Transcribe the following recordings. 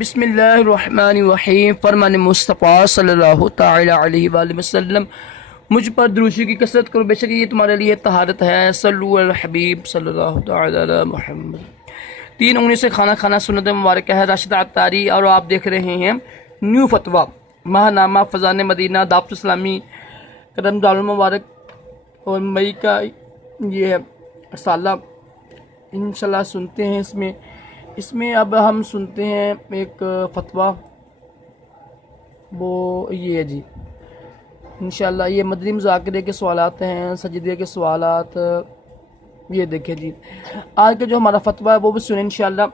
بسم اللہ الرحمن الرحیم۔ فرمان مصطفیٰ صلی اللہ تعالی علیہ وآلہ وسلم، مجھ پر دروشی کی کثرت کرو، بے شک یہ تمہارے لیے طہارت ہے۔ صلو علی الحبیب صلی اللہ تعالی علی محمد۔ 3 انگلی سے کھانا کھانا سنت مبارکہ ہے۔ راشد عطاری اور آپ دیکھ رہے ہیں نیو فتویٰ ماہ نامہ فضان مدینہ دعوت اسلامی قدم دار المبارک اور مئی کا یہ رسالہ انشاءاللہ سنتے ہیں۔ اس میں اب ہم سنتے ہیں ایک فتویٰ، وہ یہ ہے جی انشاءاللہ یہ مدنی مذاکرے کے سوالات ہیں، سجدے کے سوالات۔ یہ دیکھیں جی آج کا جو ہمارا فتویٰ ہے وہ بھی سنیں انشاءاللہ۔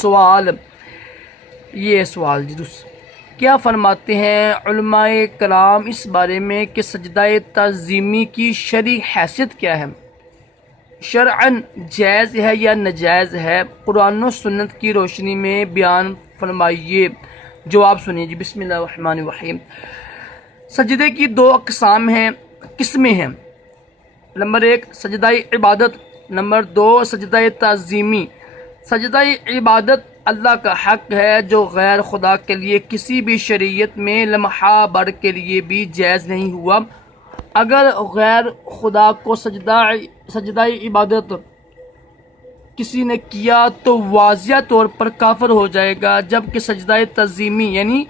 سوال جی کیا فرماتے ہیں علماء کرام اس بارے میں کہ سجدہ تعظیمی کی شرعی حیثیت کیا ہے؟ شرعاً جائز ہے یا ناجائز ہے؟ قرآن و سنت کی روشنی میں بیان فرمائیے۔ جواب سنیے جی۔ بسم اللہ الرحمن الرحیم۔ سجدے کی 2 قسمیں ہیں۔ نمبر 1 سجدہ عبادت، نمبر 2 سجدہ تعظیمی۔ سجدہ عبادت اللہ کا حق ہے جو غیر خدا کے لیے کسی بھی شریعت میں لمحہ بھر کے لیے بھی جائز نہیں ہوا۔ اگر غیر خدا کو سجدہ عبادت کسی نے کیا تو واضح طور پر کافر ہو جائے گا، جبکہ سجدہ تعظیمی یعنی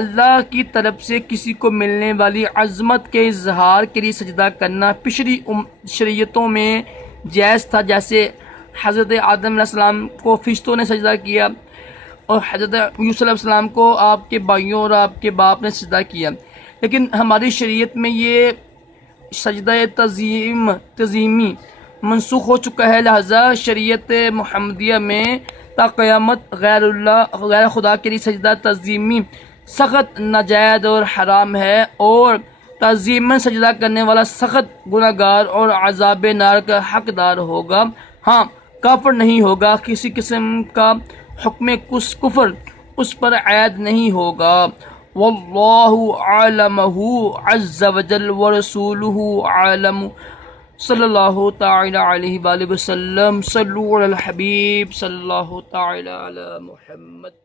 اللہ کی طرف سے کسی کو ملنے والی عظمت کے اظہار کے لیے سجدہ کرنا پچھلی شریعتوں میں جائز تھا، جیسے حضرت آدم علیہ السلام کو فرشتوں نے سجدہ کیا اور حضرت یوسف علیہ السلام کو آپ کے بھائیوں اور آپ کے باپ نے سجدہ کیا۔ لیکن ہماری شریعت میں یہ سجدہ تعظیمی منسوخ ہو چکا ہے، لہذا شریعت محمدیہ میں تا قیامت غیر خدا کے لیے سجدہ تعظیمی سخت ناجائز اور حرام ہے، اور تعظیماً سجدہ کرنے والا سخت گناہگار اور عذاب نار کا حقدار ہوگا۔ ہاں کافر نہیں ہوگا، کسی قسم کا حکم کفر اس پر عائد نہیں ہوگا۔ واللہ عالمہ عز وجل ورسولہ عالم۔ صلی اللہ تعالی علیہ وآلہ وسلم۔ صلو علی الحبیب صلی اللہ تعالی علی محمد۔